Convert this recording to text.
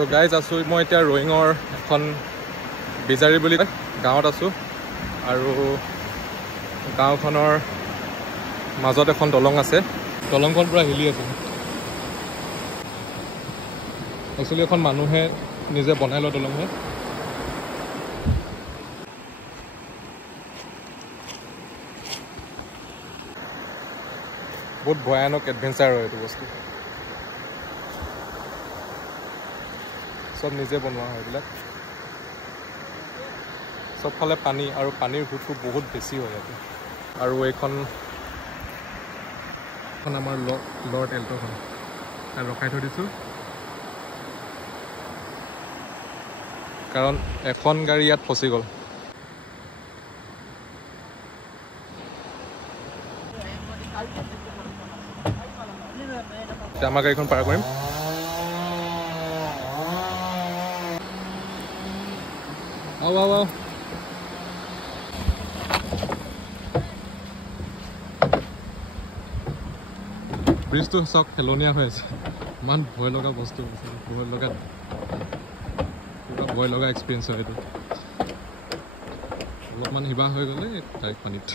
তো গাইজ আছোঁ মই এতিয়া ৰয়িঙৰ এখন বিজাৰী বুলি গাঁৱত আছোঁ আৰু গাঁওখনৰ মাজত এখন দলং আছে দলংখন পুৰা হিলি আছে একচুৱেলি এখন মানুহে নিজে বনাই লোৱা দলং হয় বহুত ভয়ানক এডভেঞ্চাৰ হয় এইটো বস্তু সব নিজে বনোৱা হয় এইবিলাক সবফালে পানী আৰু পানীৰ সুতটো বহুত বেছি হয় ইয়াতে আৰু এইখন আমাৰ লৰ্ড এল্ট'খন তাত ৰখাই থৈ দিছোঁ কাৰণ এখন গাড়ী ইয়াত ফচি গ'ল আমাৰ গাড়ীখন পাৰ কৰিম আও ব্ৰিজটো চব খেলনীয়া হৈ আছে ইমান ভয় লগা বস্তু ভয় লগা এক্সপিৰিয়েঞ্চ হয় এইটো অলপমান হিবা হৈ গ'লে ডাইৰেক্ট পানীত